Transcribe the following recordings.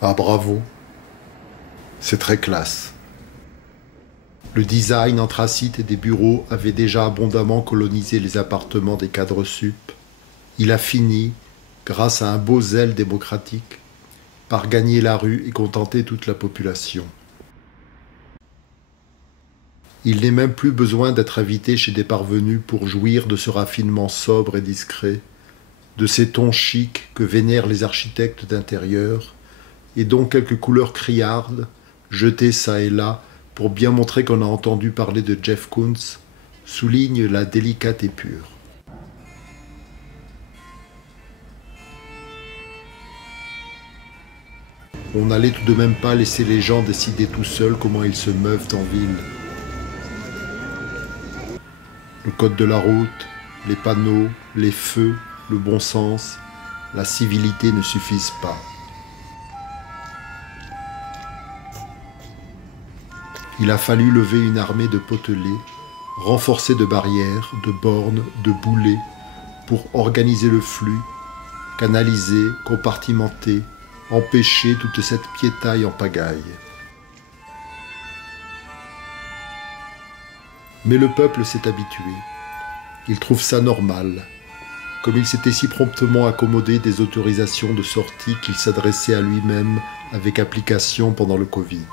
Ah bravo, c'est très classe. Le design anthracite des bureaux avait déjà abondamment colonisé les appartements des cadres sup. Il a fini, grâce à un beau zèle démocratique, par gagner la rue et contenter toute la population. Il n'est même plus besoin d'être invité chez des parvenus pour jouir de ce raffinement sobre et discret, de ces tons chics que vénèrent les architectes d'intérieur, et dont quelques couleurs criardes, jetées çà et là pour bien montrer qu'on a entendu parler de Jeff Koons, soulignent la délicate épure. On n'allait tout de même pas laisser les gens décider tout seuls comment ils se meuvent en ville. Le code de la route, les panneaux, les feux, le bon sens, la civilité ne suffisent pas. Il a fallu lever une armée de potelés, renforcée de barrières, de bornes, de boulets, pour organiser le flux, canaliser, compartimenter, empêcher toute cette piétaille en pagaille. Mais le peuple s'est habitué. Il trouve ça normal, comme il s'était si promptement accommodé des autorisations de sortie qu'il s'adressait à lui-même avec application pendant le Covid.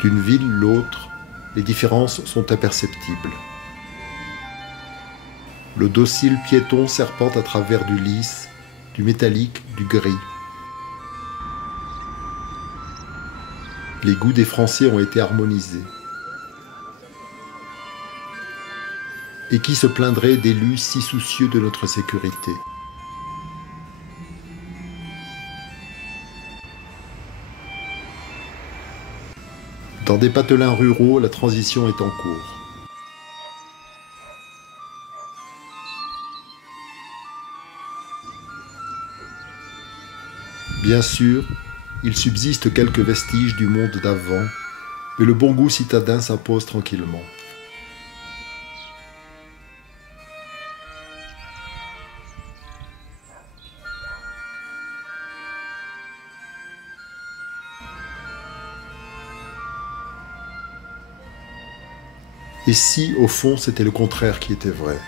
D'une ville l'autre, les différences sont imperceptibles. Le docile piéton serpente à travers du lisse, du métallique, du gris. Les goûts des Français ont été harmonisés. Et qui se plaindrait d'élus si soucieux de notre sécurité? Dans des patelins ruraux, la transition est en cours. Bien sûr, il subsiste quelques vestiges du monde d'avant, mais le bon goût citadin s'impose tranquillement. Et si, au fond, c'était le contraire qui était vrai?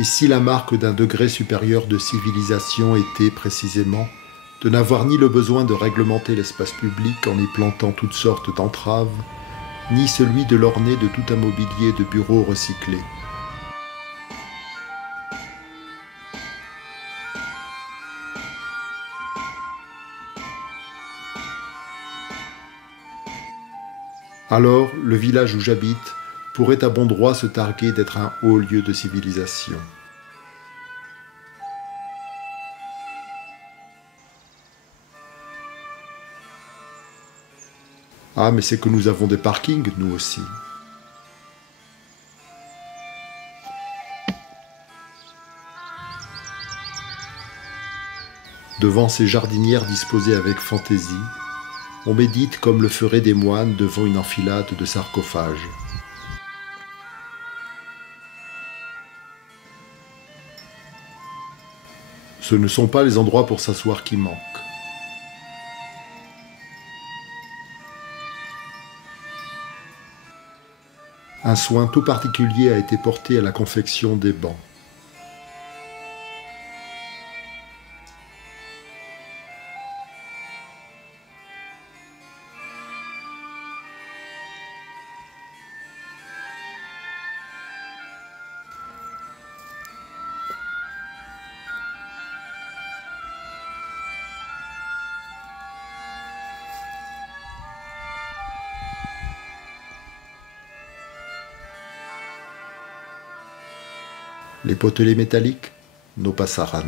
Et si la marque d'un degré supérieur de civilisation était, précisément, de n'avoir ni le besoin de réglementer l'espace public en y plantant toutes sortes d'entraves, ni celui de l'orner de tout un mobilier de bureaux recyclés? Alors, le village où j'habite pourrait à bon droit se targuer d'être un haut lieu de civilisation. Ah, mais c'est que nous avons des parkings, nous aussi. Devant ces jardinières disposées avec fantaisie, on médite comme le feraient des moines devant une enfilade de sarcophages. Ce ne sont pas les endroits pour s'asseoir qui manquent. Un soin tout particulier a été porté à la confection des bancs. Les potelets métalliques, nos passaran.